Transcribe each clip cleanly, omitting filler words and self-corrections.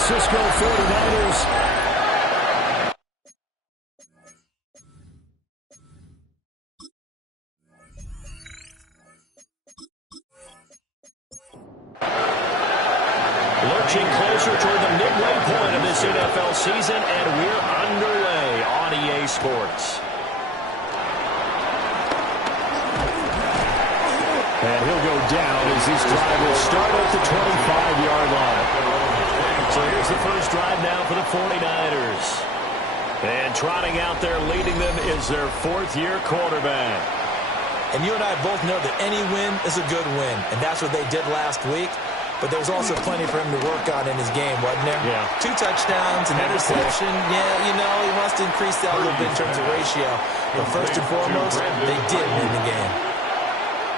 Francisco 49ers. Lurching closer toward the midway point of this NFL season, and we're underway on EA Sports. And he'll go down as this drive will start at the 25-yard line. So here's the first drive now for the 49ers. And trotting out there leading them is their fourth-year quarterback. And you and I both know that any win is a good win, and that's what they did last week. But there was also plenty for him to work on in his game, wasn't there? Yeah. 2 touchdowns, an interception. Yeah, you know, he wants to increase that a little bit in terms of ratio. But first and foremost, they did win the game.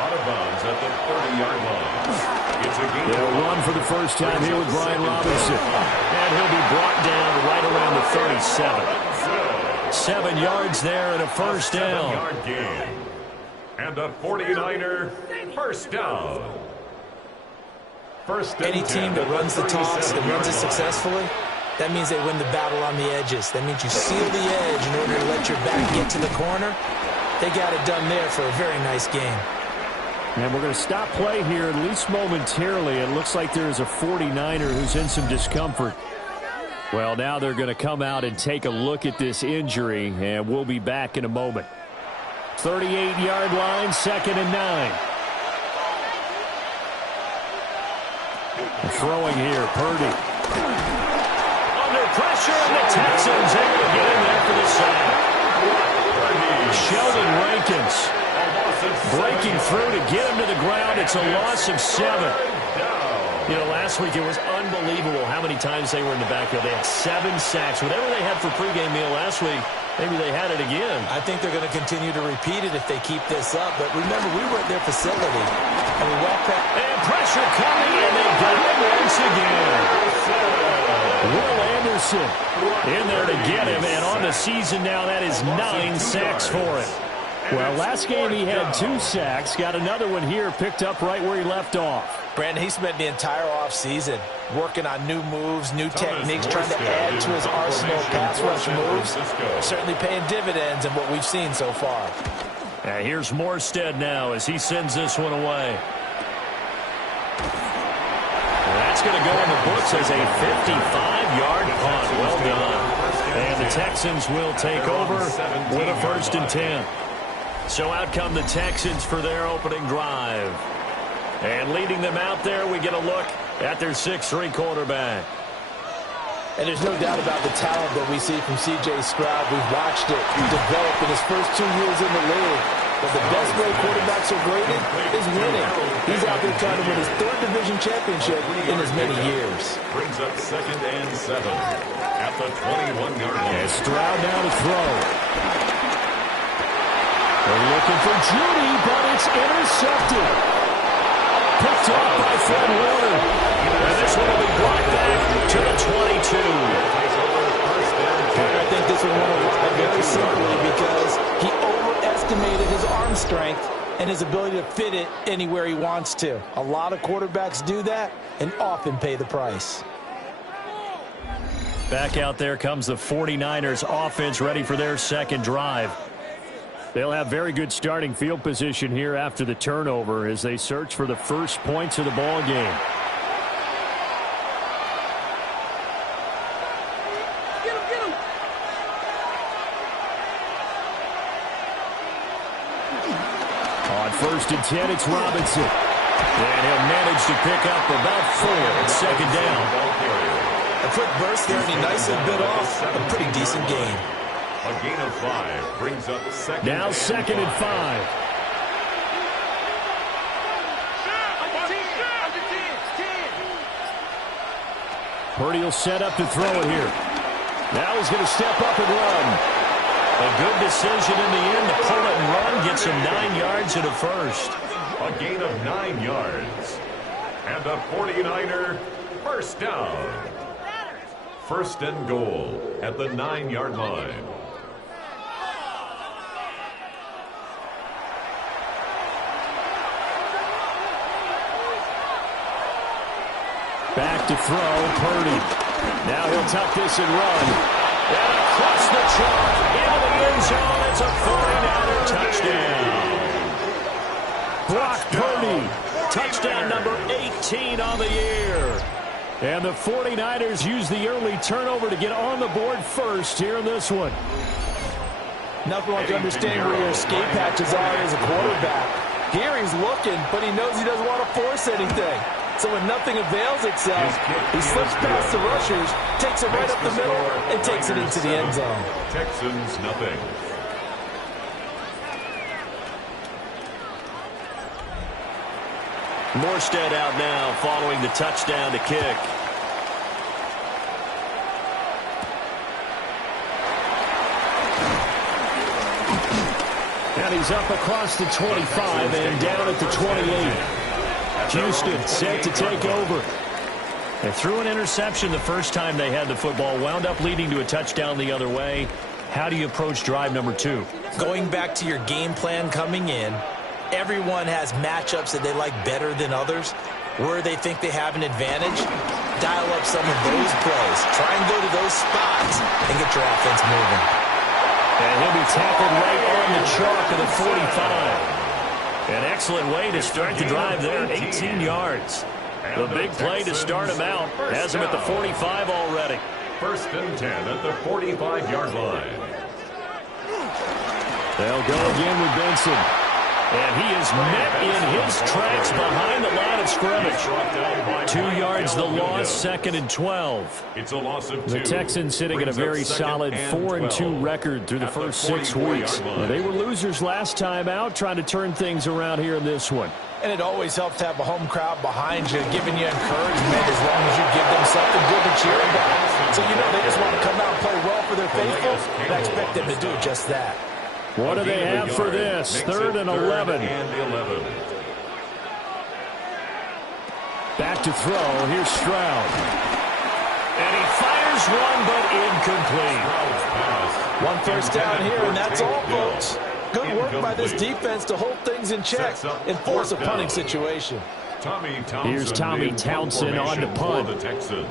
Out of bounds at the 30-yard line. It's a game. They'll run for the first time here with Brian Robinson. And he'll be brought down right around the 37. 7 yards there and a first down. 7-yard gain. And a 49er first down. Any team that runs the toss and runs it successfully, that means they win the battle on the edges. That means you seal the edge in order to let your back get to the corner. They got it done there for a very nice game. And we're going to stop play here, at least momentarily. It looks like there is a 49er who's in some discomfort. Well, now they're going to come out and take a look at this injury, and we'll be back in a moment. 38-yard line, 2nd and 9. Throwing here, Purdy. Under pressure, and the Texans able to get in there for the sack. Sheldon Rankins breaking through to get him to the ground. It's a loss of 7. You know, last week it was unbelievable how many times they were in the backfield. They had 7 sacks. Whatever they had for pregame meal last week, maybe they had it again. I think they're going to continue to repeat it if they keep this up. But remember, we were at their facility. And we walked back. And pressure coming, and they got him once again. Will Anderson in there to get him. And on the season now, that is 9 sacks for him. Well, last game he had 2 sacks. Got another one here, picked up right where he left off. Brandon, he spent the entire offseason working on new moves, new techniques, trying to add to his arsenal of pass rush moves. Certainly paying dividends in what we've seen so far. Here's Morstead now as he sends this one away. That's going to go in the books as a 55-yard punt. Well done. And the Texans will take over with a 1st and 10. So out come the Texans for their opening drive. And leading them out there, we get a look at their 6'3" quarterback. And there's no doubt about the talent that we see from C.J. Stroud. We've watched it develop in his first 2 years in the league. But the best way quarterbacks are graded is winning. He's out there trying to win his 3rd division championship in as many years. Brings up 2nd and 7 at the 21-yard line. And Stroud now to throw. They're looking for Judy, but it's intercepted. Picked up by Fred Warner. And this one will be brought back to the 22. I think this one won a lot very simply because he overestimated his arm strength and his ability to fit it anywhere he wants to. A lot of quarterbacks do that and often pay the price. Back out there comes the 49ers offense ready for their 2nd drive. They'll have very good starting field position here after the turnover as they search for the first points of the ball game. On 1st and 10, it's Robinson. And he'll manage to pick up about 4 at 2nd down. A quick burst there, and he nicely bit off a pretty decent gain. A gain of 5 brings up 2nd. Now 2nd and 5. Purdy will set up to throw it here. Now he's going to step up and run. A good decision in the end to pull it and run. Gets him 9 yards and a first. A gain of 9 yards. And a 49er first down. 1st and goal at the 9-yard line. Back to throw, Purdy. Now he'll tuck this and run. And across the chalk into the end zone. It's a 49er touchdown. Brock Purdy, touchdown number 18 on the year. And the 49ers use the early turnover to get on the board first here in this one. Nothing like understanding where your escape hatches are as a quarterback. Here he's looking, but he knows he doesn't want to force anything. So when nothing avails itself, he slips past the rushers, takes it right up the middle, and takes it into the end zone. Texans nothing. Morstead out now following the touchdown to kick. And he's up across the 25 and down at the 28. Houston set to take over. They threw an interception the first time they had the football, wound up leading to a touchdown the other way. How do you approach drive number 2? Going back to your game plan coming in, everyone has matchups that they like better than others. Where they think they have an advantage, dial up some of those plays. Try and go to those spots and get your offense moving. And he'll be tackled right on the chalk of the 45. An excellent way to start the drive there, 18 yards. The big play to start him out has him at the 45 already. 1st and 10 at the 45-yard line. They'll go again with Benson. And he is met in his tracks behind the line of scrimmage. 2 yards the loss, 2nd and 12. It's a loss of 2. The Texans sitting at a very solid 4-2 record through the first 6 weeks. They were losers last time out, trying to turn things around here in this one. And it always helps to have a home crowd behind you, giving you encouragement as long as you give them something good to cheer about. So you know they just want to come out and play well for their faithful, and I expect them to do just that. What do they have for this? 3rd and 11. Back to throw. Here's Stroud. And he fires one, but incomplete. 1 first down here, and that's all, folks. Good work by this defense to hold things in check and force a punting situation. Here's Tommy Townsend on to punt. The Texans.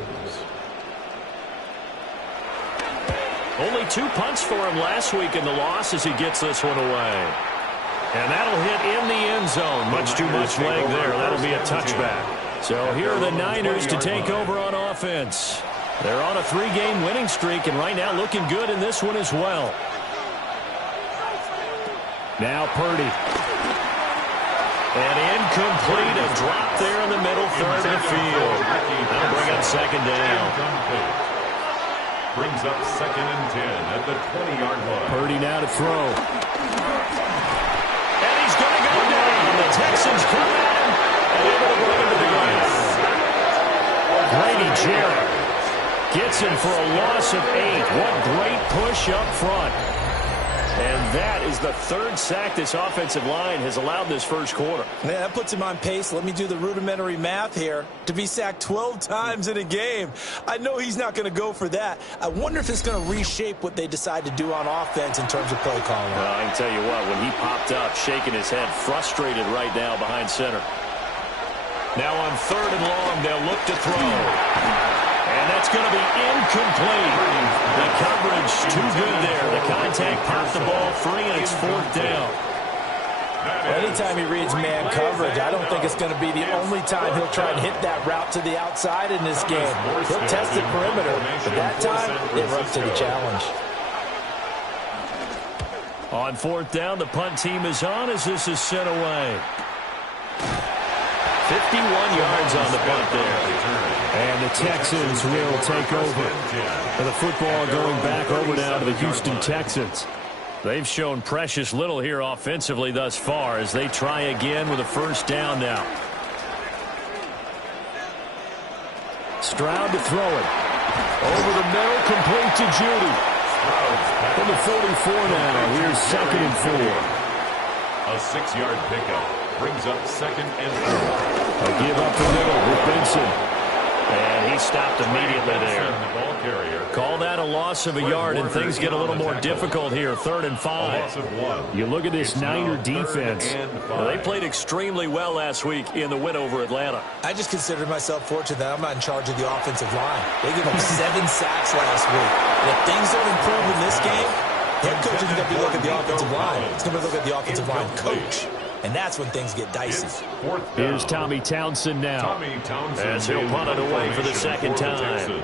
Only 2 punts for him last week in the loss as he gets this one away. And that'll hit in the end zone. Much too much leg there. That'll be a touchback. So here are the Niners to take over on offense. They're on a 3-game winning streak, and right now looking good in this one as well. Now Purdy. And incomplete. A drop there in the middle third of the field. That'll bring up 2nd down. Brings up 2nd and 10 at the 20-yard line. Purdy now to throw. And he's going to go down. The Texans come at him and able to bring him to the ground. Grady Jarrett gets him for a loss of 8. What great push up front. And that is the 3rd sack this offensive line has allowed this first quarter. Man, that puts him on pace. Let me do the rudimentary math here. To be sacked 12 times in a game. I know he's not going to go for that. I wonder if it's going to reshape what they decide to do on offense in terms of play calling. Well, I can tell you what, when he popped up, shaking his head, frustrated right now behind center. Now on 3rd and long, they'll look to throw. And that's going to be incomplete. The coverage too good there. The contact popped the ball free, and it's 4th down. Anytime he reads man coverage, I don't think it's going to be the only time he'll try and hit that route to the outside in this game. He'll test the perimeter, but that time, they were up to the challenge. On 4th down, the punt team is on as this is sent away. 51 yards on the punt there. And the Texans will take over. And the football going back over now to the Houston Texans. They've shown precious little here offensively thus far as they try again with a 1st down now. Stroud to throw it. Over the middle, complete to Judy. From the 44 now, here's 2nd and 4. A 6-yard pickup brings up 2nd and 4. They give up the middle with Benson. And he stopped immediately there. Call that a loss of a yard, and things get a little more difficult here. 3rd and 5. You look at this Niner defense. They played extremely well last week in the win over Atlanta. I just consider myself fortunate that I'm not in charge of the offensive line. They gave up 7 sacks last week. And if things don't improve in this game, head coach is going to be looking at the offensive line. He's going to look at the offensive line coach. And that's when things get dicey. Here's Tommy Townsend now. As he'll punt it away for the 2nd time.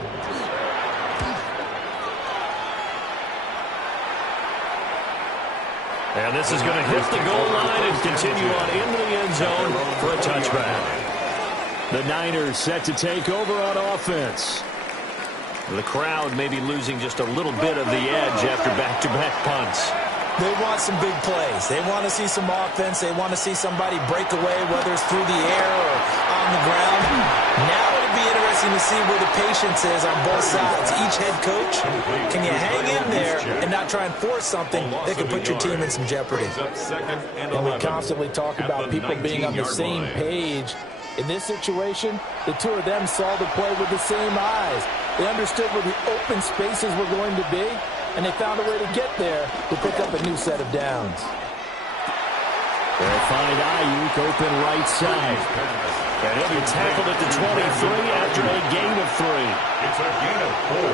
And this is going to hit the goal line and continue on into the end zone for a touchback. The Niners set to take over on offense. The crowd may be losing just a little bit of the edge after back-to-back punts. They want some big plays. They want to see some offense. They want to see somebody break away, whether it's through the air or on the ground. Now it'll be interesting to see where the patience is on both sides. Each head coach, can you hang in there and not try and force something that could put your team in some jeopardy? And we constantly talk about people being on the same page. In this situation, the two of them saw the play with the same eyes. They understood where the open spaces were going to be, and they found a way to get there to pick up a new set of downs. They'll find Ayuk open right side. And he'll be tackled at the 23 after a gain of 3. It's a gain of 4,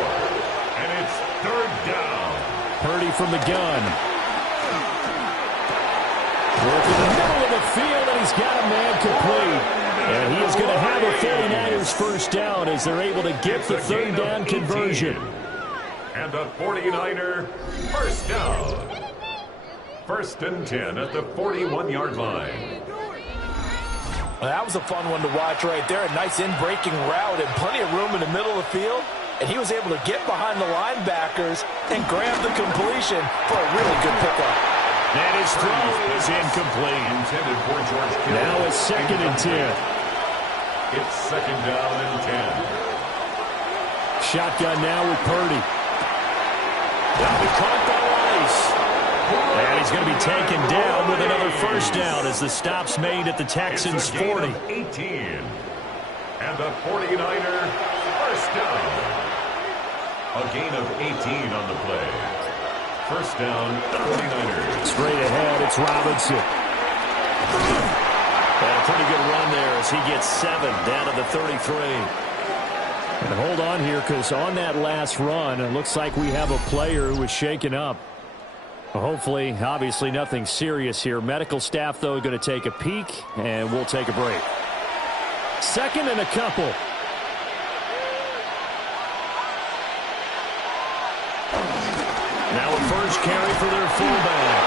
and it's 3rd down. Purdy from the gun. Working the middle of the field, and he's got a man complete. And he is going to have a 49ers first down as they're able to get the 3rd down conversion. And a 49er first down. 1st and 10 at the 41-yard line. Well, that was a fun one to watch right there. A nice in-breaking route and plenty of room in the middle of the field. And he was able to get behind the linebackers and grab the completion for a really good pickup. And his throw is incomplete. Intended for George Kittle. Now it's 2nd and 10. It's 2nd down and 10. Shotgun now with Purdy. That'll be caught by Rice. And he's going to be taken down with another first down as the stop's made at the Texans' 40. 18. And the 49er first down. A gain of 18 on the play. First down, 49ers. Straight ahead, it's Robinson. And a pretty good run there as he gets 7 down to the 33. And hold on here, because on that last run, it looks like we have a player who was shaken up. Hopefully, obviously, nothing serious here. Medical staff, though, going to take a peek, and we'll take a break. 2nd and a couple. Now a first carry for their fullback.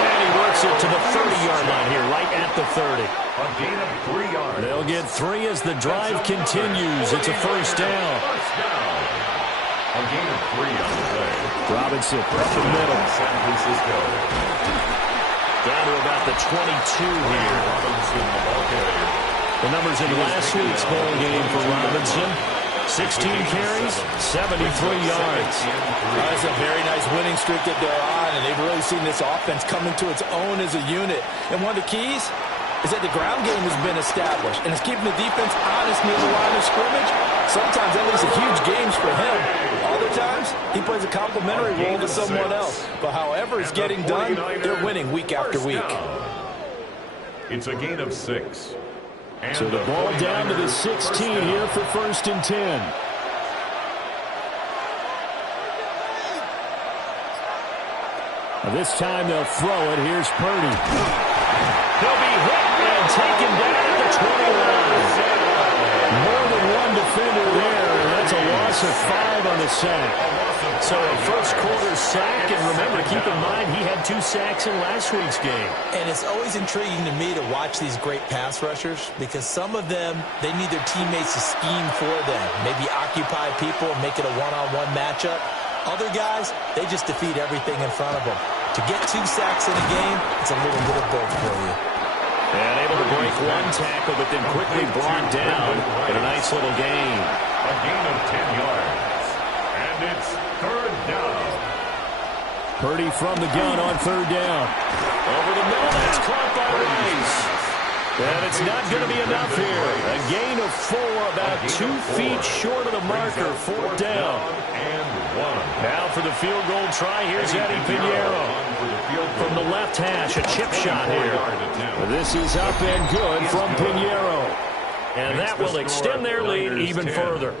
And he works it to the 30-yard line here, right at the 30. A gain of 3 yards. They'll get 3 as the drive continues. It's a first down. First down. A gain of 3 on the play. Robinson up the middle. San Francisco. Down to about the 22 here. Robinson, the ball carrier. The numbers in last week's ball game for Robinson. 16 carries, 73 yards. That's a very nice winning streak that they're on, and they've really seen this offense come into its own as a unit. And one of the keys is that the ground game has been established, and it's keeping the defense honest near the line of scrimmage. Sometimes that leads to huge games for him. Other times, he plays a complimentary role to someone else. But however it's getting done, they're winning week after week. It's a gain of 6. And So the ball down to the 16 here for 1st and 10. Now this time they'll throw it. Here's Purdy. He'll be hit and taken down at the 20 line. More than one defender there, and that's a loss of 5 on the sack. So a first quarter sack, and remember, keep in mind, he had 2 sacks in last week's game. And it's always intriguing to me to watch these great pass rushers because some of them, they need their teammates to scheme for them. Maybe occupy people and make it a one-on-one matchup. Other guys, they just defeat everything in front of them. To get 2 sacks in a game, it's a little bit of both for you. And able to break 1 tackle, but then quickly brought down in a nice little gain. A gain of 10 yards. And it's 3rd down. Purdy from the gun on 3rd down. Over the middle, that's caught by Rice. And it's not going to be enough here. A gain of 4, about 2 feet short of the marker, 4th down. Now for the field goal try, here's Eddie Pinheiro. From the left hash, a chip shot here. This is up and good from Pinheiro. And that will extend their lead even further.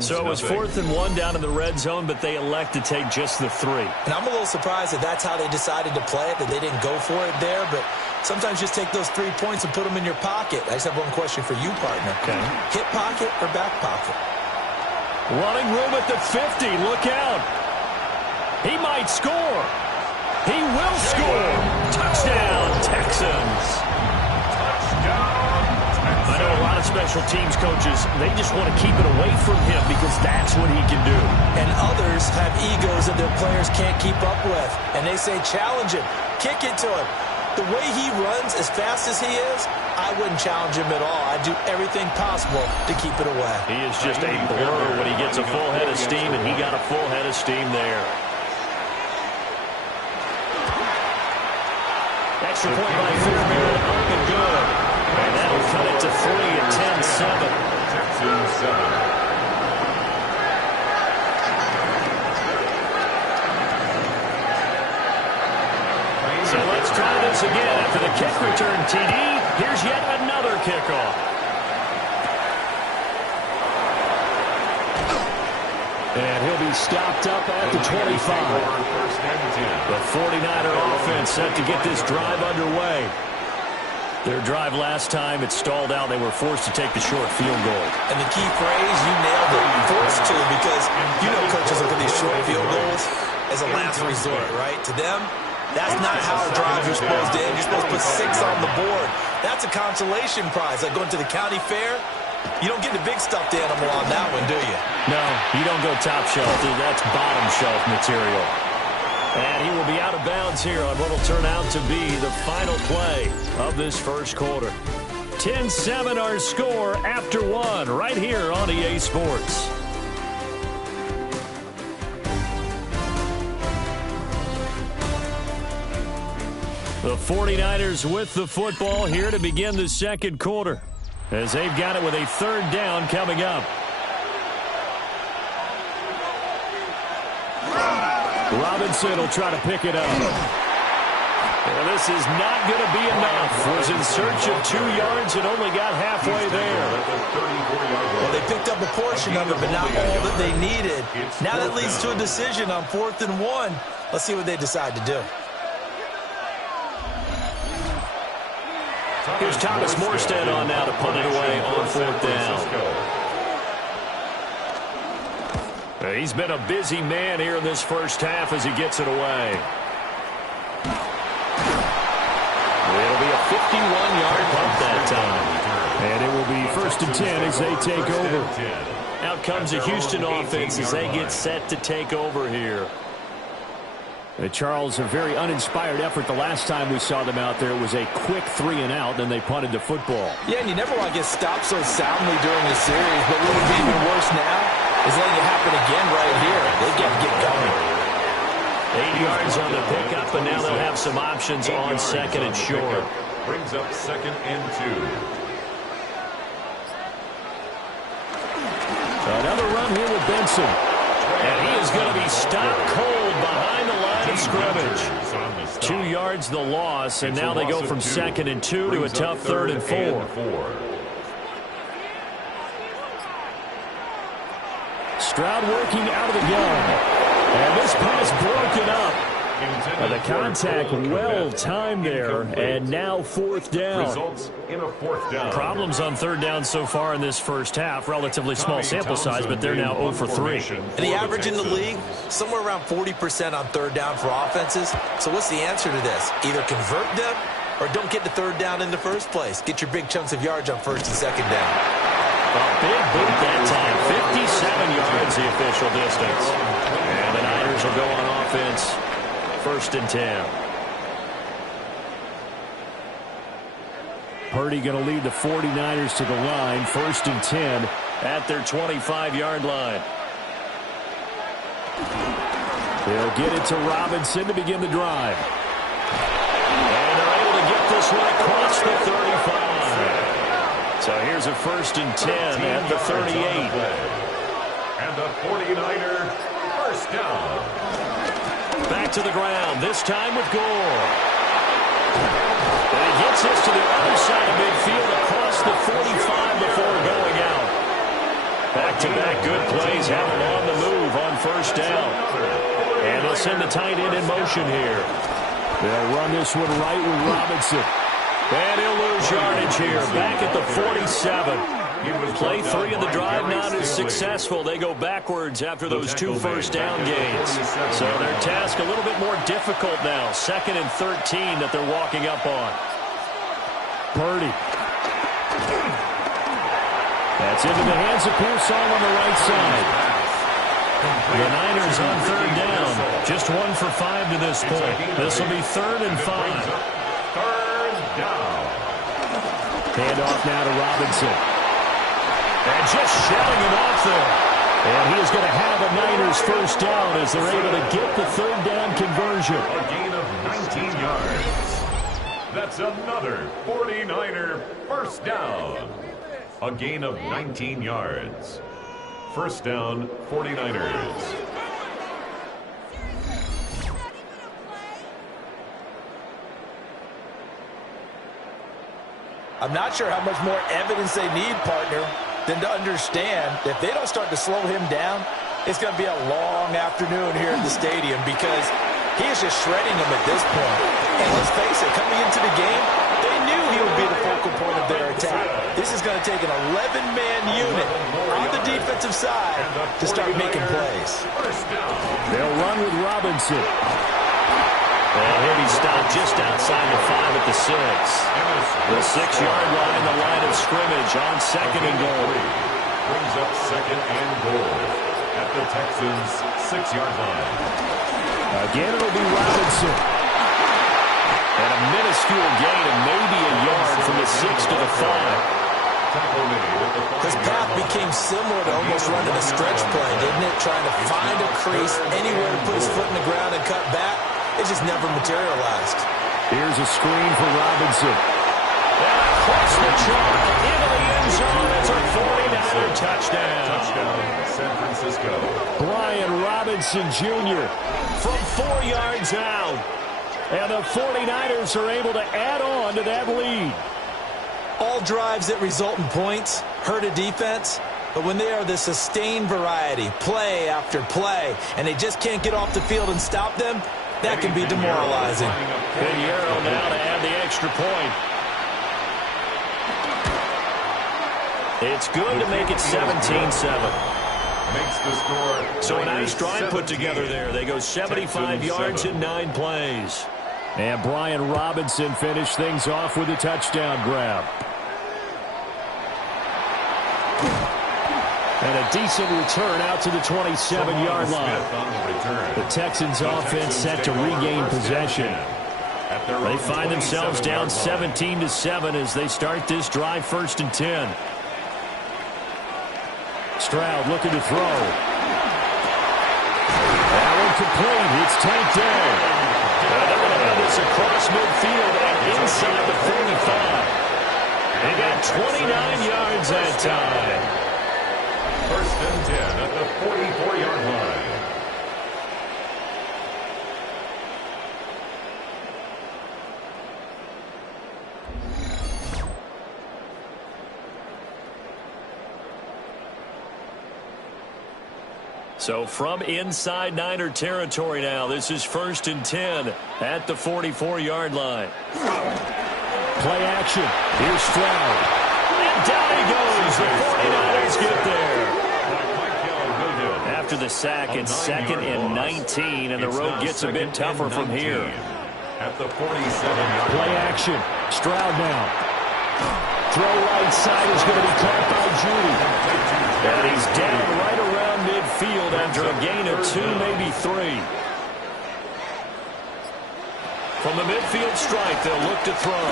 So it was 4th and 1 down in the red zone, but they elect to take just the 3. And I'm a little surprised that that's how they decided to play it, that they didn't go for it there. But sometimes just take those 3 points and put them in your pocket. I just have one question for you, partner. Okay. Hip pocket or back pocket? Running room at the 50. Look out. He might score. He will score. Touchdown, Texans. I know a lot of special teams coaches, they just want to keep it away from him because that's what he can do. And others have egos that their players can't keep up with. And they say, challenge him, kick it to him. The way he runs as fast as he is, I wouldn't challenge him at all. I'd do everything possible to keep it away. He is just a blur when he gets a full head of steam, and he got a full head of steam there. Extra point by Fairbairn, up and good. And that'll cut it to 3 at 10-7. Texans 7. So let's try this again. After the kick return TD, here's yet another kickoff. And he'll be stopped up at the 25. The 49er offense set to get this drive underway. Their drive last time, it stalled out. They were forced to take the short field goal. And the key phrase, you nailed it, forced to, because you know coaches look at these short field goals as a last resort, right? To them, that's not how drives are supposed to end. You're supposed to put 6 on the board. That's a consolation prize. Like going to the county fair, you don't get the big stuffed animal on that one, do you? No, you don't go top shelf. That's bottom shelf material. And he will be out of bounds here on what will turn out to be the final play of this first quarter. 10-7 our score after 1 right here on EA Sports. The 49ers with the football here to begin the second quarter, as they've got it with a 3rd down coming up. Robinson will try to pick it up. And this is not going to be enough. Was in search of 2 yards and only got halfway there. Well, they picked up a portion of it, but not all that they needed. Now that leads to a decision on 4th and 1. Let's see what they decide to do. Here's Thomas Morstead on now to punt it away on 4th down. He's been a busy man here in this first half as he gets it away. It'll be a 51-yard punt that time. And it will be 1st and 10 as they take over. Out comes the Houston offense as they get set to take over here. Charles, a very uninspired effort the last time we saw them out there. It was a quick 3 and out, then they punted the football. Yeah, and you never want to get stopped so soundly during the series, but what would be even worse now is letting it happen again right here. They've got to get going. 8 yards on the pickup, and now they'll have some options on 2nd and short. Brings up 2nd and 2. Another run here with Benson. And he is going to be stopped cold behind the line of scrimmage. 2 yards the loss, and now they go from 2nd and 2 to a tough 3rd and 4. Stroud working out of the gun. And this pass broken up. The contact well timed there, and now 4th down. Results in a 4th down. Problems on 3rd down so far in this first half. Relatively small sample size, but they're now 0 for 3. And the average in the league, somewhere around 40% on 3rd down for offenses. So what's the answer to this? Either convert them or don't get to 3rd down in the first place. Get your big chunks of yards on 1st and 2nd down. A big boot that time. 57 yards the official distance. And the Niners will go on offense. 1st and 10. Purdy going to lead the 49ers to the line. 1st and 10 at their 25-yard line. They'll get it to Robinson to begin the drive. And they're able to get this one across the 35. So here's a 1st and 10 at the 38. And the 49er first down. Back to the ground, this time with Gore. And he gets this to the other side of midfield across the 45 before going out. Back-to-back good plays have him on the move on 1st down. And they'll send the tight end in motion here. They'll run this one right with Robinson. And he'll lose yardage here, back at the 47. Play 3 of the drive not as successful. They go backwards after those 2 1st down gains. So their task a little bit more difficult now. 2nd and 13 that they're walking up on. Purdy. That's into the hands of Pearsall on the right side. The Niners on 3rd down. Just 1 for 5 to this point. This will be 3rd and 5. 3rd down. Hand off now to Robinson. And just shelling him off there. And he is going to have a Niners 1st down as they're able to get the 3rd down conversion. A gain of 19 yards. That's another 49er 1st down. A gain of 19 yards. 1st down, 49ers. I'm not sure how much more evidence they need, partner, than to understand that if they don't start to slow him down, it's going to be a long afternoon here at the stadium because he is just shredding them at this point. And let's face it, coming into the game, they knew he would be the focal point of their attack. This is going to take an 11-man unit on the defensive side to start making plays. They'll run with Robinson. And here he stopped just outside the 5 at the 6. The 6-yard line, the line of scrimmage on 2nd and goal. Brings up 2nd and goal at the Texans' 6-yard line. Again, it'll be Robinson. And a minuscule gain of maybe a yard from the 6 to the 5. His path became similar to almost running a stretch play, didn't it? Trying to find a crease, anywhere to put his foot in the ground and cut back. It just never materialized. Here's a screen for Robinson. And across the chalk into the end zone. It's a 49er touchdown. Touchdown, San Francisco. Brian Robinson Jr. from 4 yards out. And the 49ers are able to add on to that lead. All drives that result in points hurt a defense, but when they are the sustained variety, play after play, and they just can't get off the field and stop them, that can be demoralizing. Pinheiro now to add the extra point. It's good to make it 17-7. Makes the score. So a nice drive put together there. They go 75 yards in 9 plays. And Brian Robinson finished things off with a touchdown grab. And a decent return out to the 27-yard line. The Texans offense set to regain possession. They find themselves down 17-7 as they start this drive 1st and 10. Stroud looking to throw. That one complete. It's tanked down. They're going to have this across midfield and inside the 45. They got 29 yards that time. 1st and 10 at the 44-yard line. So from inside Niner territory now, this is 1st and 10 at the 44-yard line. Play action. Here's Stroud. And down he goes. The 49ers get there. After the sack, it's 2nd and 19, and the road gets a bit tougher from here. At the 47-yard line. Play action. Stroud now. Throw right side is going to be caught by Judy. And he's down right around midfield after a gain of 2, maybe 3. From the midfield stripe, they'll look to throw.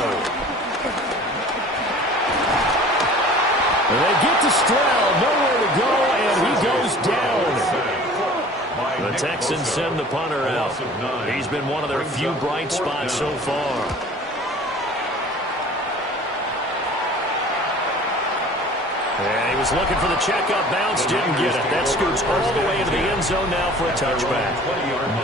And they get to Stroud, nowhere to go, and he goes down. The Texans send the punter out. He's been one of their few bright spots so far. was looking for the checkup bounce, didn't get it. That scoots all the way into the end zone now for a touchback.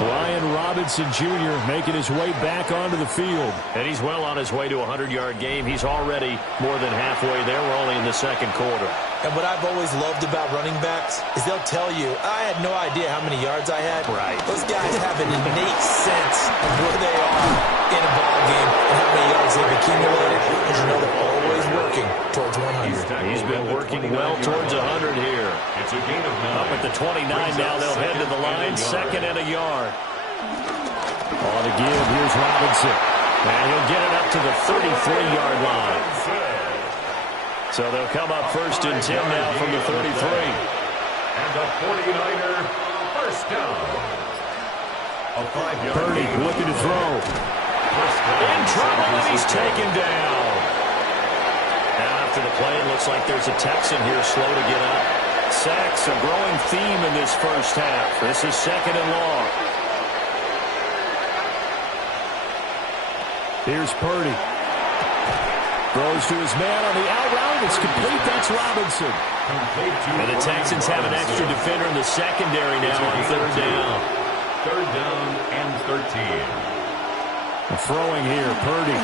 Brian Robinson Jr. making his way back onto the field. And he's well on his way to a 100-yard game. He's already more than halfway there. We're only in the second quarter. And what I've always loved about running backs is they'll tell you, I had no idea how many yards I had. Right. Those guys have an innate sense of where they are in a ball game and how many yards they've accumulated, because you know they're always working towards 100. He's been working well towards 100 here. It's a gain of 9. Up at the 29 now, they'll head to the line, second and a yard. On to give, here's Robinson. And he'll get it up to the 33-yard line. So they'll come up first and 10 now from the 33. And a 49er first down. A 5-yard Purdy gain. looking to throw. In trouble, and he's taken down. Now after the play, it looks like there's a Texan here slow to get up. Sacks, a growing theme in this first half. This is second and long. Here's Purdy. Throws to his man on the out route. It's complete. That's Robinson. And the Texans have an extra defender in the secondary now on third down. Third down and 13. Throwing here, Purdy.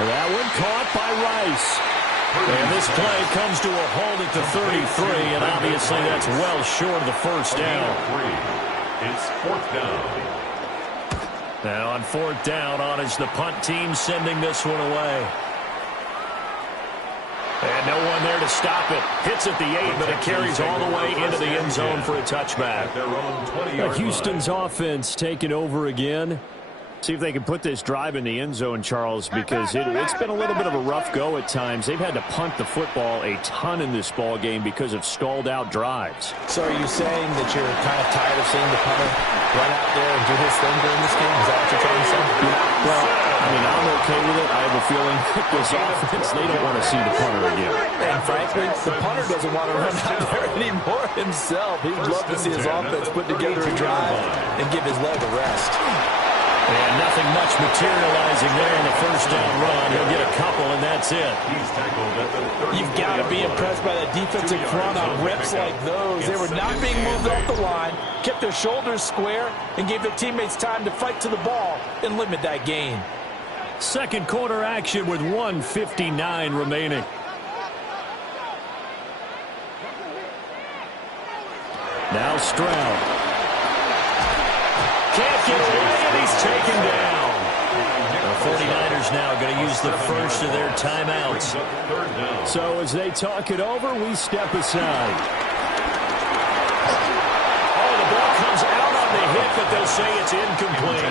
That one caught by Rice. And this play comes to a halt at the 33, and obviously that's well short of the first down. It's fourth down. Now on fourth down, on is the punt team sending this one away. And no one there to stop it. Hits at the 8, but it carries all the way into the end zone for a touchback. Houston's offense taking over again. See if they can put this drive in the end zone, Charles, because it's been a little bit of a rough go at times. They've had to punt the football a ton in this ball game because of stalled-out drives. So are you saying that you're kind of tired of seeing the punter run out there and do his thing during this game? Is that what you're trying to say? Well, I mean, I'm okay with it. I have a feeling this offense, they don't want to see the punter again. And frankly, the punter doesn't want to run out there anymore himself. He'd love to see his offense put together a drive and give his leg a rest. And nothing much materializing there in the first down run. He'll get a couple, and that's it. You've got to be impressed by that defensive front on rips like those. They were not being moved off the line, kept their shoulders square, and gave their teammates time to fight to the ball and limit that gain. Second quarter action with 1:59 remaining. Now Stroud. Can't get away, and he's taken down. The 49ers now going to use the first of their timeouts. So as they talk it over, we step aside. Oh, the ball comes out on the hit, but they'll say it's incomplete.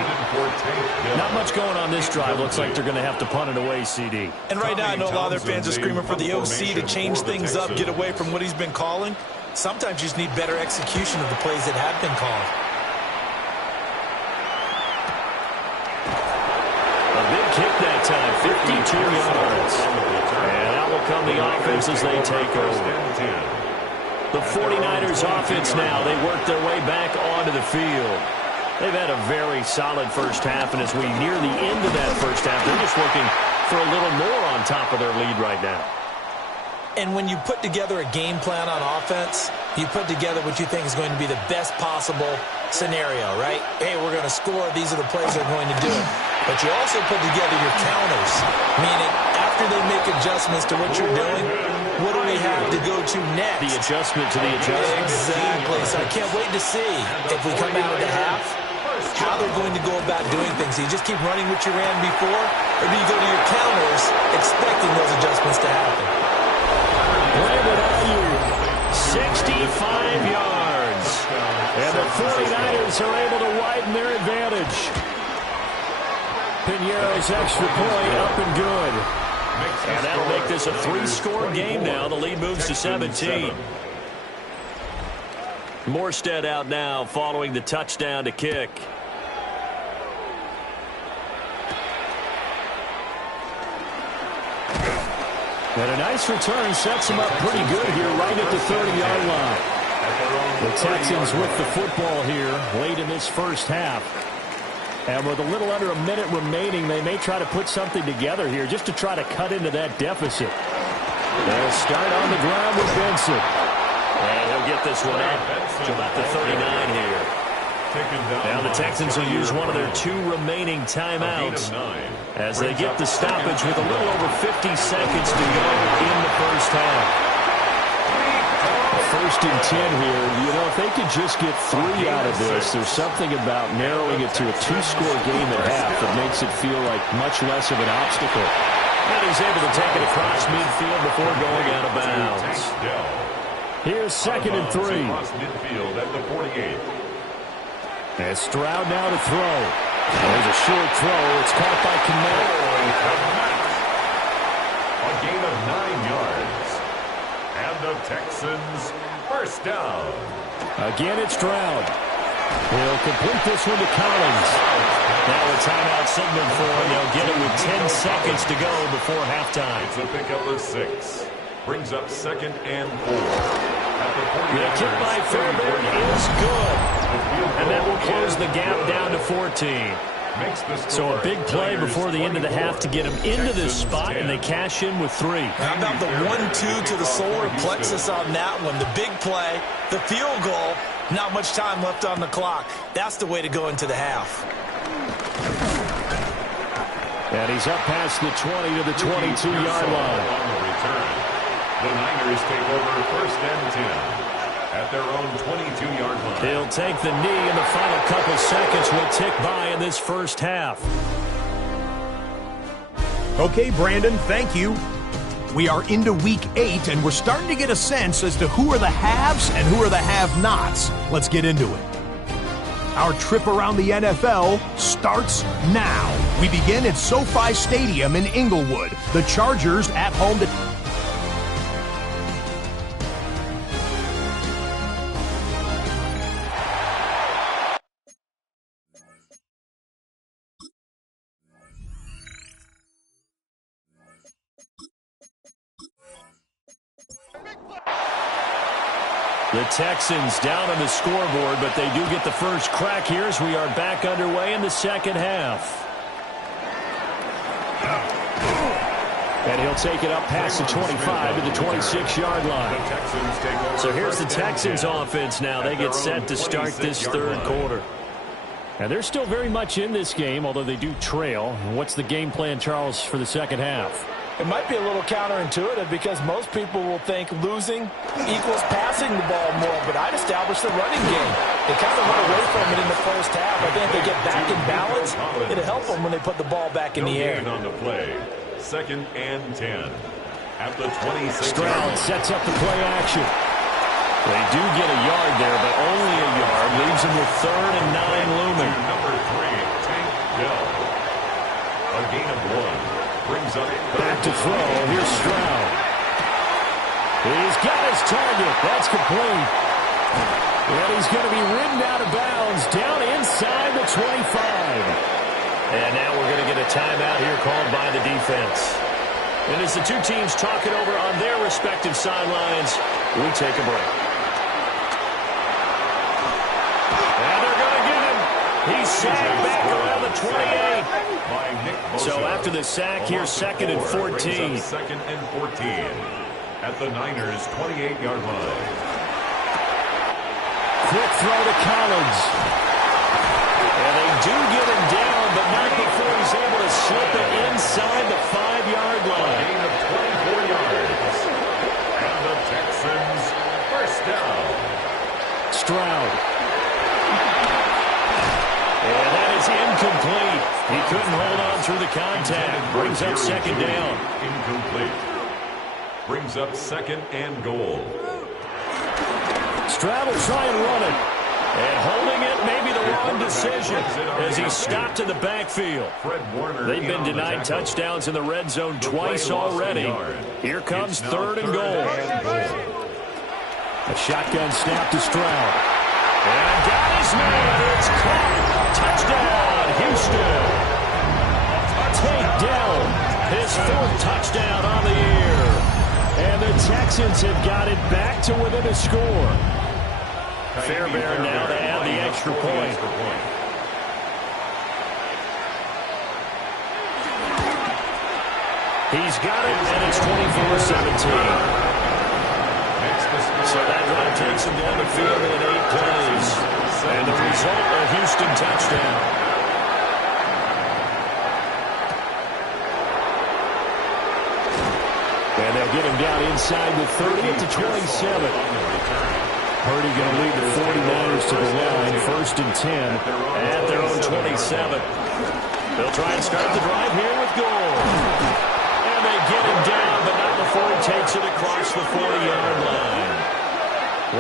Not much going on this drive. Looks like they're going to have to punt it away, CD. And right now, I know a lot of their fans are screaming for the OC to change things up, get away from what he's been calling. Sometimes you just need better execution of the plays that have been called. Kick that time, 52 yards. And out will come the offense as they take over. The 49ers offense now, they work their way back onto the field. They've had a very solid first half, and as we near the end of that first half, they're just looking for a little more on top of their lead right now. And when you put together a game plan on offense, you put together what you think is going to be the best possible scenario, right? Hey, we're going to score. These are the plays they're going to do. But you also put together your counters, meaning after they make adjustments to what you're doing, what do we have to go to next? The adjustment to the adjustment. Exactly. So I can't wait to see if we come out of the half, how they're going to go about doing things. Do you just keep running what you ran before, or do you go to your counters expecting those adjustments to happen? Brandon Ayuk, 65 yards. and the 49ers are able to widen their advantage. Piñeiro's extra point up and good. And that'll make this a 3-score game now. The lead moves to 17. Morstead out now following the touchdown to kick. And a nice return sets him up pretty good here right at the 30-yard line. The Texans with the football here late in this first half. And with a little under a minute remaining, they may try to put something together here just to try to cut into that deficit. They'll start on the ground with Benson. And he'll get this one up to about the 39 here. Now the Texans will use one of their 2 remaining timeouts as they get the stoppage with a little over 50 seconds to go in the first half. First and 10 here. You know, if they could just get 3 out of this, there's something about narrowing it to a 2-score game at half that makes it feel like much less of an obstacle. And he's able to take it across midfield before going out of bounds. Here's second and 3. Midfield at the 48. And Stroud now to throw. There's a short throw. It's caught by Kmet. A gain of 9 yards. And the Texans first down. Again, it's Stroud. He'll complete this one to Collins. Now a timeout signal for him. They'll get it with 10 seconds to go before halftime. It's a pickup of 6. Brings up second and 4. At the 40. The kick by Fairbairn is good. And that will close the gap down to 14. So a big play before the end of the half to get them into this spot, and they cash in with 3. How about the 1-2 to the solar plexus on that one? The big play, the field goal, not much time left on the clock. That's the way to go into the half. And he's up past the 20 to the 22-yard line. On the return, the Niners take over first and 10. At their own 22-yard line. He'll take the knee, and the final couple seconds will tick by in this first half. Okay, Brandon, thank you. We are into week 8, and we're starting to get a sense as to who are the haves and who are the have-nots. Let's get into it. Our trip around the NFL starts now. We begin at SoFi Stadium in Inglewood. The Chargers at home to... The Texans down on the scoreboard, but they do get the first crack here as we are back underway in the second half. And he'll take it up past the 25 to the 26-yard line. So here's the Texans offense now. They get set to start this third quarter. And they're still very much in this game, although they do trail. What's the game plan, Charles, for the second half? It might be a little counterintuitive because most people will think losing equals passing the ball more, but I'd establish the running game. They kind of went away from it in the first half. I think if they get back in balance, it'll help them when they put the ball back in the air. On the play, second and 10. At the 26. Stroud sets up the play action. They do get a yard there, but only a yard. Leaves them with 3rd and 9 looming. Number 3, Tank Dell. A gain of 1. Brings up back to throw. Here's Stroud. He's got his target. That's complete. And he's going to be ridden out of bounds down inside the 25. And now we're going to get a timeout here called by the defense. And as the two teams talk it over on their respective sidelines, we take a break. And they're going to get him. He's sacked back around the 28. So after the sack, here's second and 14. Second and 14 at the Niners' 28-yard line. Quick throw to Collins. And they do get him down, but not before he's able to slip it inside the 5-yard line. Gain of 24 yards. And the Texans first down. Stroud. And that is incomplete. He couldn't hold on through the contact. Brings up second down. Incomplete. Brings up second and goal. Stroud will try and run it. And holding it may be the wrong decision as he's stopped in the backfield. They've been denied touchdowns in the red zone twice already. Here comes 3rd and goal. A shotgun snap to Stroud. And got his man. It's caught. Touchdown, Houston. Take down his 4th touchdown on the year. And the Texans have got it back to within a score. Fairbairn now to add the extra point. He's got it, and it's 24-17. So that drive takes him down the field in 8 plays. And the result, a Houston touchdown. And they'll get him down inside the 30 to 27. Purdy going to lead the 49ers to the line, 1st and 10. At their own 27. They'll try and start the drive here with Gore. And they get him down, but not before he takes it across the 40-yard line.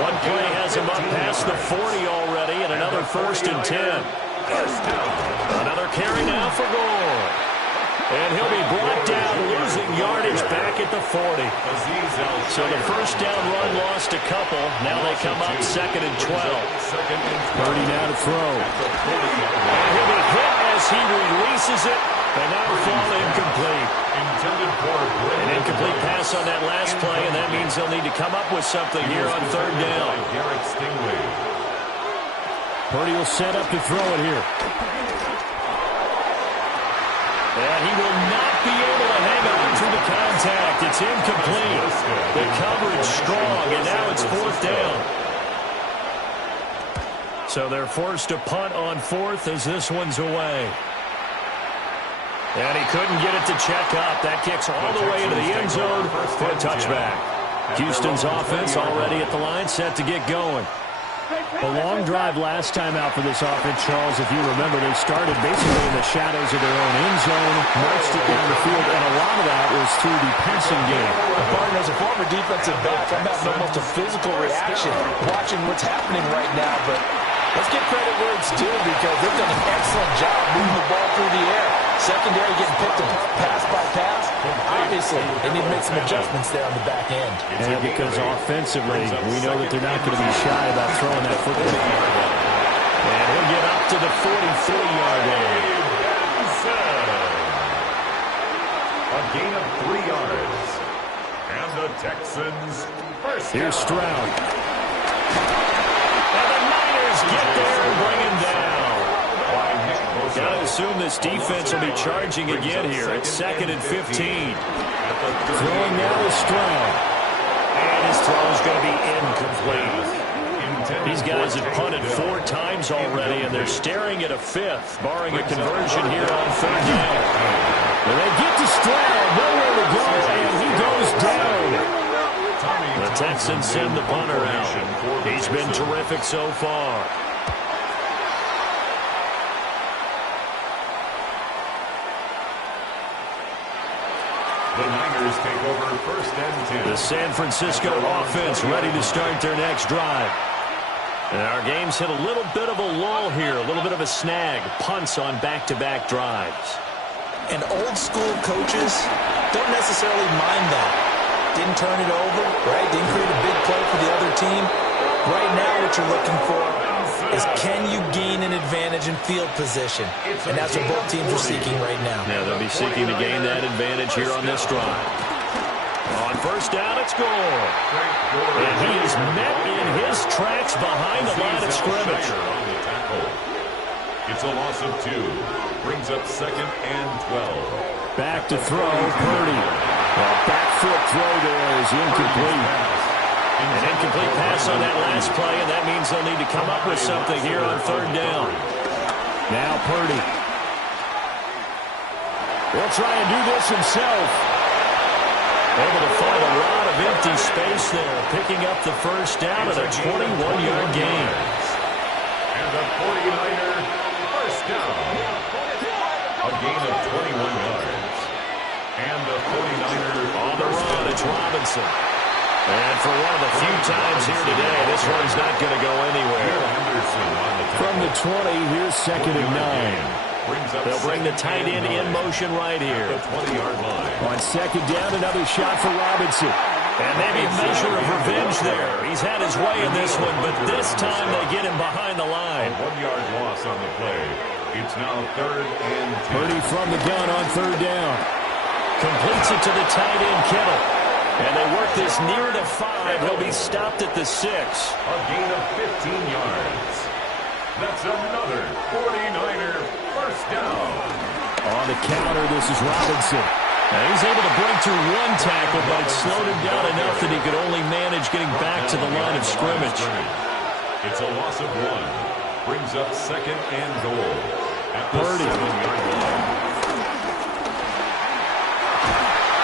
One play has him up past the 40 already, and another 1st and 10. Another carry now for Gore. And he'll be brought down, losing yardage back at the 40. So the first down run lost a couple. Now they come up 2nd and 12. Purdy now to throw. And he'll be hit as he releases it, and that'll fall incomplete. An incomplete pass on that last play, and that means they'll need to come up with something here on 3rd down. Purdy will set up to throw it here. And he will not be able to hang on to the contact. It's incomplete. The coverage strong, and now it's 4th down. So they're forced to punt on 4th as this one's away. And he couldn't get it to check up. That kicks all the way into the end zone for a touchback. Houston's offense already at the line, set to get going. A long drive last time out for this offense, Charles. If you remember, they started basically in the shadows of their own end zone, marched it down the field, and a lot of that was through the passing game. Barton, as a former defensive back, I'm having almost a physical reaction watching what's happening right now, but let's give credit where it's due because they've done an excellent job moving the ball through the air. Secondary getting picked up pass by pass. Obviously, they need to make some adjustments there on the back end. And because offensively, we know that they're not going to be shy about throwing that football. And he'll get up to the 43-yard line. A gain of 3 yards. And the Texans first. Here's Stroud. And the Niners get there and bring him down. Got to assume this defense will be charging again here. It's 2nd and 15. Throwing now is Stroud. And his throw is going to be incomplete. These guys have punted 4 times already, and they're staring at a 5th, barring a conversion here on 3rd down. And they get to Stroud, nowhere to go, and he goes down. The Texans send the punter out. He's been terrific so far. The Niners take over 1st and 10. The San Francisco offense ready to start their next drive. And our game's hit a little bit of a lull here, a little bit of a snag. Punts on back-to-back drives. And old-school coaches don't necessarily mind that. Didn't turn it over, right? Didn't create a big play for the other team. Right now what you're looking for is can you gain an advantage in field position? And that's what both teams are seeking right now. Yeah, they'll be seeking to gain that advantage here on this drive. On 1st down, it's Gore. And he is met in his tracks behind the line of scrimmage. It's a loss of 2. Brings up 2nd and 12. Back to throw, Purdy. Back foot throw there is incomplete. An incomplete pass on that last play, and that means they'll need to come up with something here on 3rd down. Now Purdy. He'll try and do this himself. Able to find a lot of empty space there, picking up the 1st down at a 21-yard gain. And the 49er first down. A gain of 21 yards. And the 49er on the run, it's Robinson. And for one of the few times here today, this one's not going to go anywhere. From the 20, here's 2nd and 9. They'll bring the tight end in motion right here. On 2nd down, another shot for Robinson. And maybe a measure of revenge there. He's had his way in this one, but this time they get him behind the line. A 1-yard loss on the play. It's now 3rd and 10. Purdy from the gun on 3rd down. Completes it to the tight end, Kittle. And they work this near to 5. He'll be stopped at the 6. A gain of 15 yards. That's another 49er first down. On the counter, this is Robinson. Now he's able to break through one tackle, but it slowed him down enough that he could only manage getting back to the line of scrimmage. It's a loss of 1. Brings up 2nd and goal at the 7-yard line.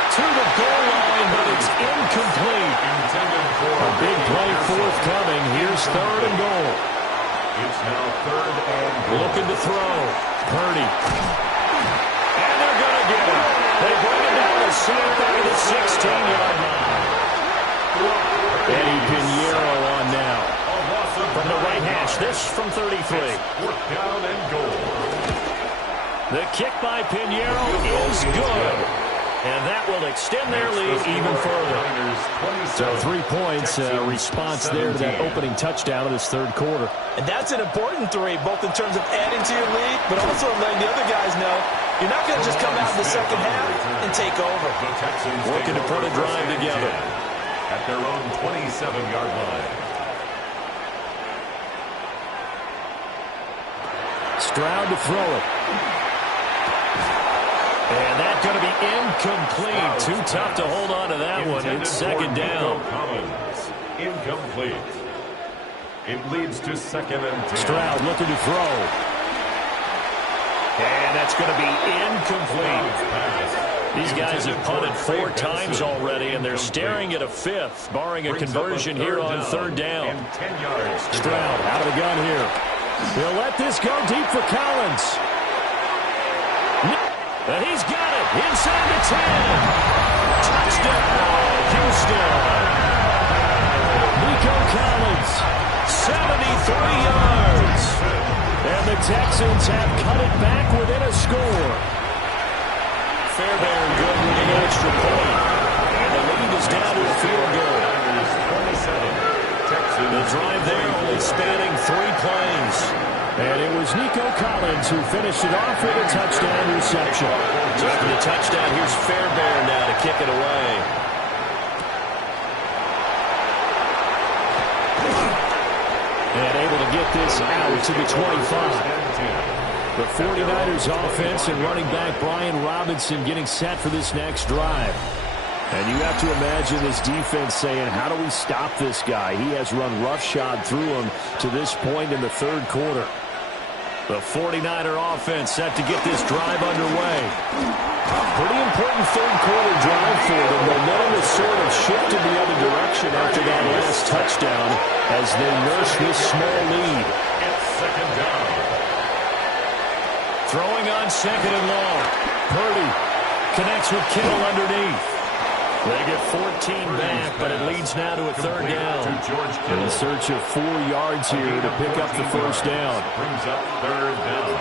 To the goal line, but it's incomplete. Intended for a big play forthcoming. Here's 3rd and goal. It's now 3rd and goal. Looking to throw. Purdy. And they're going to get him. They bring it down to center back at the 16-yard line. Eddie Pinheiro on now. From the right hash, this from 33. 4th down and goal. The kick by Pinheiro is good. And that will extend their lead even further. So 3 points, response there to that opening touchdown of this 3rd quarter. And that's an important 3, both in terms of adding to your lead, but also letting the other guys know you're not going to just come out in the second half and take over. The Texans working to put a drive together at their own 27-yard line. Stroud to throw it. And that's going to be incomplete. Too tough to hold on to that one. It's 2nd down. Incomplete. It leads to 2nd and 10. Stroud looking to throw. And that's going to be incomplete. These guys have punted 4 times already, and they're staring at a 5th, barring a conversion here on 3rd down. Stroud out of the gun here. He'll let this go deep for Collins. And he's got it inside the 10. Touchdown, Houston. Nico Collins, 73 yards. And the Texans have cut it back within a score. Fairbairn good with an extra point. And the lead is down to a field goal. The drive there only spanning 3 plays. And it was Nico Collins who finished it off with a touchdown reception. So after the touchdown, here's Fairbairn now to kick it away. And able to get this out to the 25. The 49ers offense and running back Brian Robinson getting set for this next drive. And you have to imagine this defense saying, how do we stop this guy? He has run roughshod through him to this point in the 3rd quarter. The 49er offense set to get this drive underway. Pretty important 3rd quarter drive for them. Momentum has sort of shifted the other direction after that last touchdown as they nurse this small lead. It's 2nd down. Throwing on 2nd and long. Purdy connects with Kittle underneath. They get 14 back, but it leads now to a 3rd down. In search of 4 yards here to pick up the 1st down. Brings up 3rd down.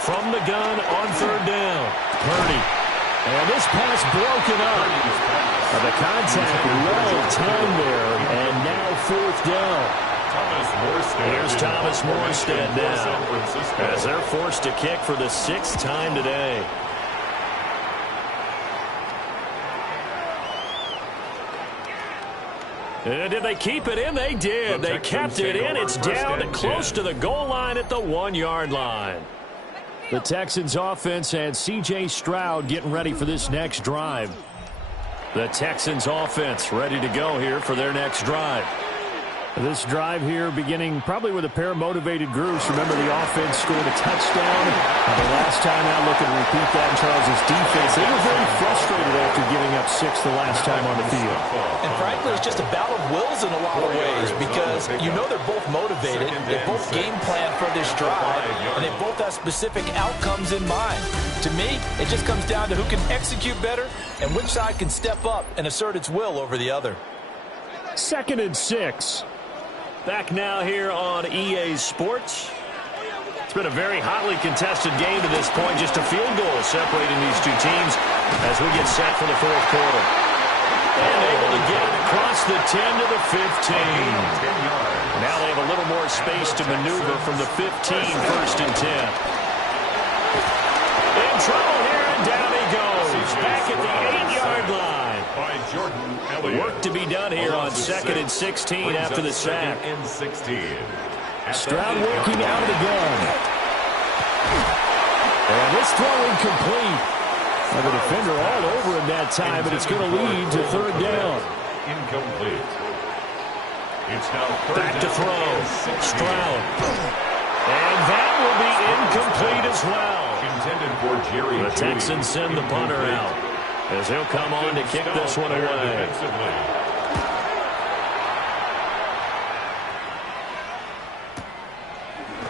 From the gun on 3rd down. Purdy. And this pass broken up. The contact well timed there, and now 4th down. Here's Thomas Morstead now as they're forced to kick for the 6th time today. Did they keep it in? They did. They kept it in. It's down to close to the goal line at the 1-yard line. The Texans offense and C.J. Stroud getting ready for this next drive. The Texans offense ready to go here for their next drive. This drive here beginning probably with a pair of motivated groups. Remember, the offense scored a touchdown. The last time out, looking to repeat that in Charles' defense. They were very frustrated after giving up 6 the last time on the field. And frankly, it's just a battle of wills in a lot of ways because you know they're both motivated. They both game plan for this drive, and they both have specific outcomes in mind. To me, it just comes down to who can execute better and which side can step up and assert its will over the other. 2nd and 6. Back now here on EA Sports. It's been a very hotly contested game to this point. Just a field goal separating these two teams as we get set for the 4th quarter. And able to get it across the 10 to the 15. Now they have a little more space to maneuver from the 15, 1st and 10. In trouble here, and down he goes. Back at the 8-yard line. By Jordan Elliott. Work to be done here on 2nd and 16 after the sack. Stroud working out of the gun. this throw incomplete. And the defender all over him that time, but it's going to lead to third down. Incomplete. It's now Back to throw. Stroud. And that will be incomplete as well. Intended for Jerry. The Texans send the punter out as he'll come on to kick this one away.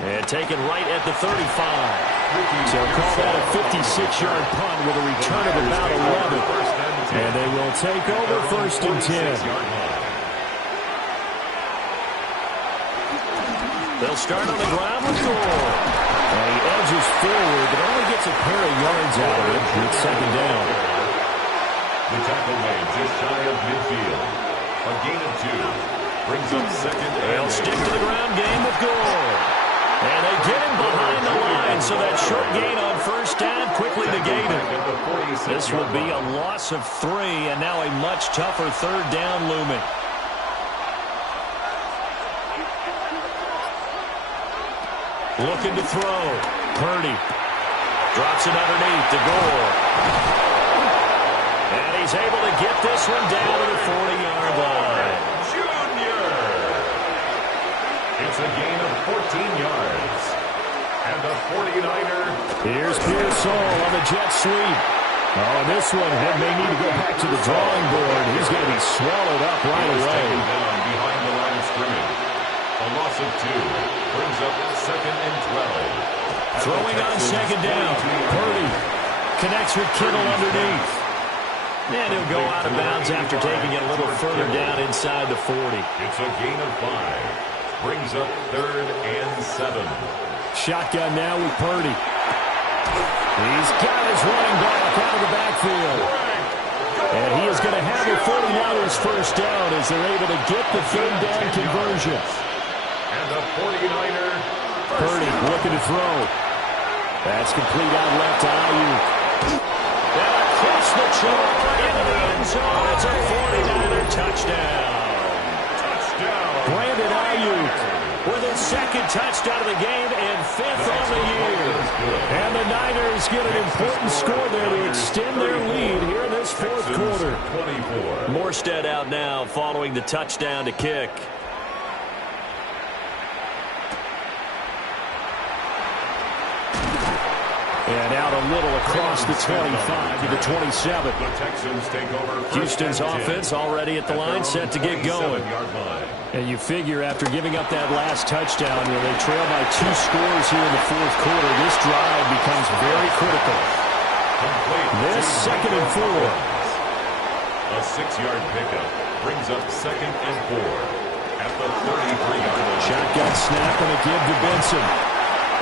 And taken right at the 35. So call that a 56-yard punt with a return of about 11. And they will take over first and 10. They'll start on the ground with Gore. And he edges forward, but only gets a pair of yards out of it. It's second down. The tackle made just shy of midfield. A gain of 2. Brings up second. They'll stick to the ground game with Gore. And they get him behind the line, so that short gain on first down quickly negated. This will be a loss of 3, and now a much tougher third down looming. Looking to throw. Purdy drops it underneath to Gore. And he's able to get this one down to the 40-yard line. It's a gain of 14 yards. And the 49er. Here's Pearsall on the jet sweep. Oh, this one may need to go back to the drawing board. He's going to be swallowed up right away. Down behind the line of scrimmage. A loss of 2. Brings up second and 12. Throwing on second down. Purdy connects with Kittle underneath. And he'll go out of bounds after taking it a little further down inside the 40. It's a gain of 5. Brings up third and 7. Shotgun now with Purdy. He's got his running back out of the backfield. And he is going to have the 49ers first down as they're able to get the third down conversion. And the 49er. Purdy looking to throw. That's complete out left to Ayuk. And across the chalk into the end zone. It's a 49er touchdown. Brandon Ayuk with his second touchdown of the game and 5th on the year. And the Niners get an important score there to extend their lead here in this fourth quarter. 24. Morstead out now following the touchdown to kick. And out a little across the 25 to the 27. The Texans take over. Houston's offense already at the line, set to get going. And you figure after giving up that last touchdown, they trail by 2 scores here in the fourth quarter. This drive becomes very critical. This second and 4. A 6-yard pickup brings up second and 4 at the 33-yard line. Shotgun snap and a give to Benson.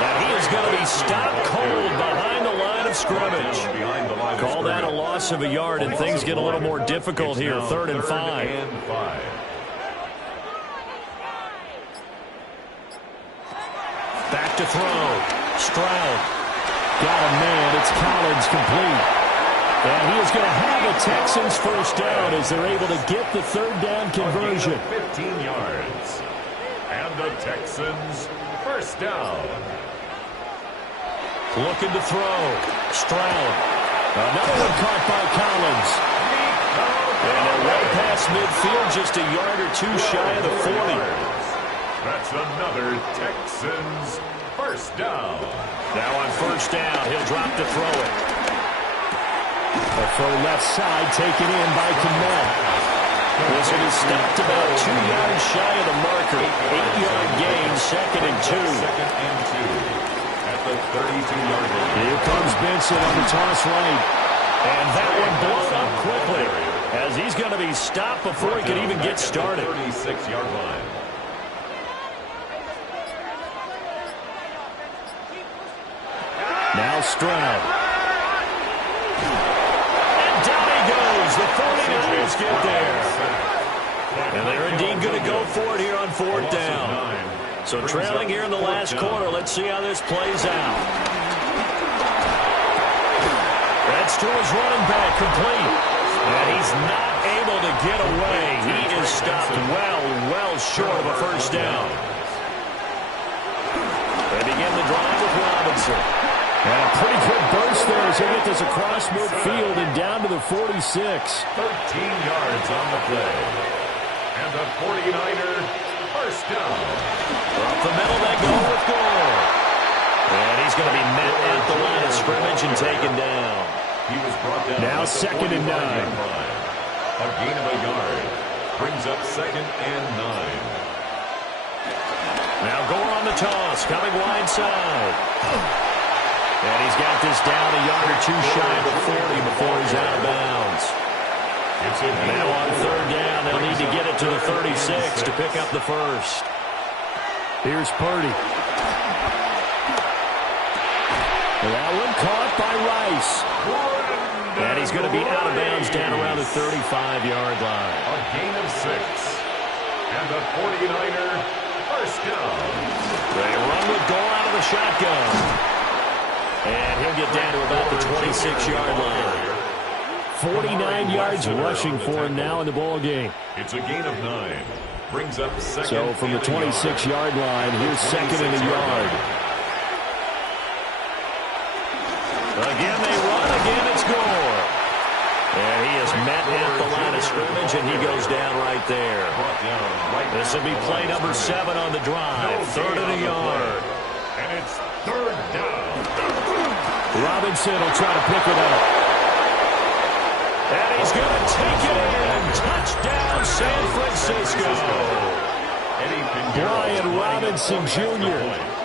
And he is going to be stopped cold behind the line of scrimmage. Call that a loss of a yard, and things get a little more difficult here. Third and 5. Back to throw. Stroud. Got a man. It's Collins complete. And he is going to have a Texans first down as they're able to get the third down conversion. 15 yards. And the Texans first down. Looking to throw. Stroud. Another one caught by Collins. And they're way past midfield, just a yard or 2 shy of the 40. That's another Texans first down. Now on first down, he'll drop to throw it. A throw left side taken in by Kmet. This one is stopped about 2 yards shy of the marker. 8-yard gain, second and 2. Second and 2 at the 32-yard line. Here comes Benson on the toss right. And that one blown up quickly as he's going to be stopped before he can even get started. 36-yard line. Now Stroud. And down he goes. The 49ers get there. And they're indeed going to go for it here on fourth down. So trailing here in the last quarter. Let's see how this plays out. That's to his running back, complete. And he's not able to get away. He is stopped well short of a first down. They begin the drive with Robinson. And a pretty good burst there as they get this across midfield and down to the 46. 13 yards on the play. And the 49er first down. Up the middle, they go with Gore. And he's going to be met at the line of scrimmage and taken down. He was brought down. Now 2nd and 9. A gain of a yard. Brings up 2nd and 9. Now Gore on the toss, coming wide side. And he's got this down a yard or two shy of the 40 before he's out of bounds. Now on 3rd down, they'll need to get it to the 36 to pick up the first. Here's Purdy. That one caught by Rice. And he's going to be out of bounds down around the 35-yard line. A gain of 6. And the 49er first down. They run with Gore out of the shotgun. And he'll get down to about the 26-yard line. 49 yards rushing for him now in the ball game. It's a gain of 9. Brings up 2nd. So from the 26-yard line, here's 2nd and a yard. Again they run, again it's Gore. And he is met at the line of scrimmage, and he goes down right there. This will be play number 7 on the drive. 3rd and a yard. And it's 3rd down. Robinson will try to pick it up. And he's going to take it in. Touchdown, San Francisco. Brian Robinson Jr.,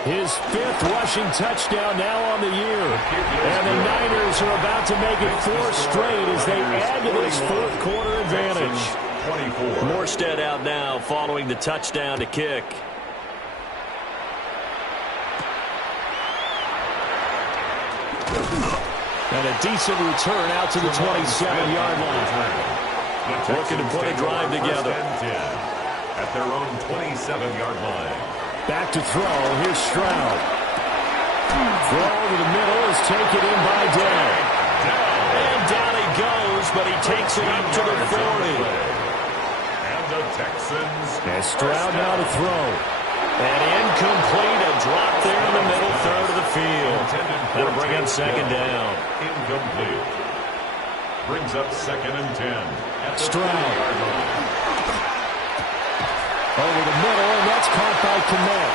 his 5th rushing touchdown now on the year. And the Niners are about to make it 4 straight as they add to this 4th quarter advantage. Morstead out now following the touchdown to kick. And a decent return out to the 27-yard line. Looking to put a drive together. At their own 27-yard line. Back to throw. Here's Stroud. Throw over the middle is taken in by Day. And down he goes, but he takes it up to the 40. And the Texans. And Stroud now to throw. And incomplete, a drop there in the middle third of the field. That'll bring up 2nd down. Incomplete. Brings up 2nd and 10. Stroud. Over the middle, and that's caught by Kmet.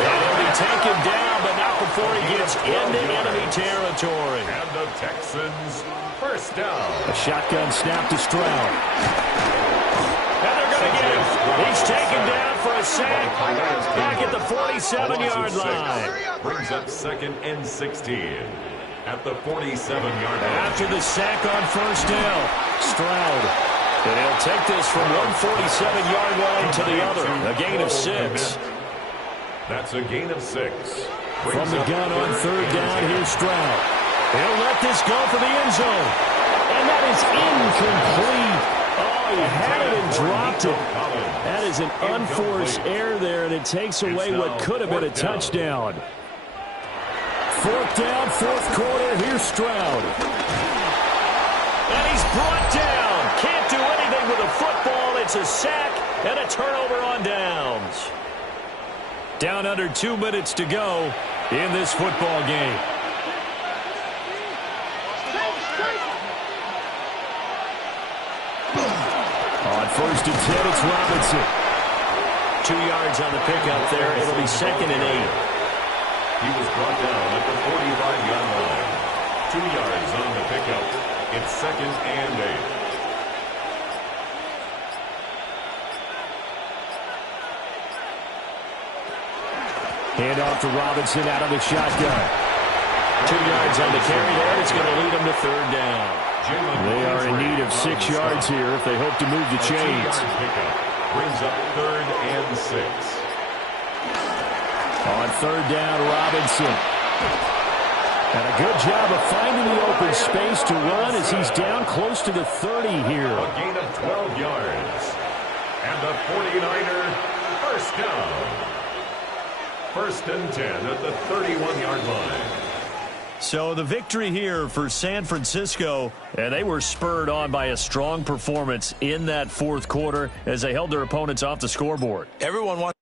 And he'll be taken down, but not before he gets into enemy territory. And the Texans first down. A shotgun snap to Stroud. And they're going to get him. He's taken down for a sack back at the 47-yard line. Brings up 2nd and 16 at the 47-yard line. After the sack on 1st down, Stroud. And he'll take this from one 47-yard line to the other. A gain of 6. That's a gain of 6. From the gun on 3rd down, here's Stroud. He'll let this go for the end zone. And that is incomplete. Oh, he had it and dropped it. That is an unforced error there, and it takes away what could have been a touchdown. 4th down, 4th quarter. Here's Stroud. And he's brought down. Can't do anything with a football. It's a sack and a turnover on downs. Down under 2 minutes to go in this football game. On 1st and 10, it's Robinson. 2 yards on the pickup there. It'll be 2nd and 8. He was brought down at the 45-yard line. 2 yards on the pickup. It's 2nd and 8. Hand off to Robinson out of the shotgun. 2 yards on the carry there. It's going to lead them to 3rd down. They are in need of 6 yards here if they hope to move the chains. Brings up 3rd and 6. On 3rd down, Robinson. And a good job of finding the open space to run as he's down close to the 30 here. A gain of 12 yards. And the 49er first down. 1st and 10 at the 31-yard line. So the victory here for San Francisco, and they were spurred on by a strong performance in that 4th quarter as they held their opponents off the scoreboard. Everyone wants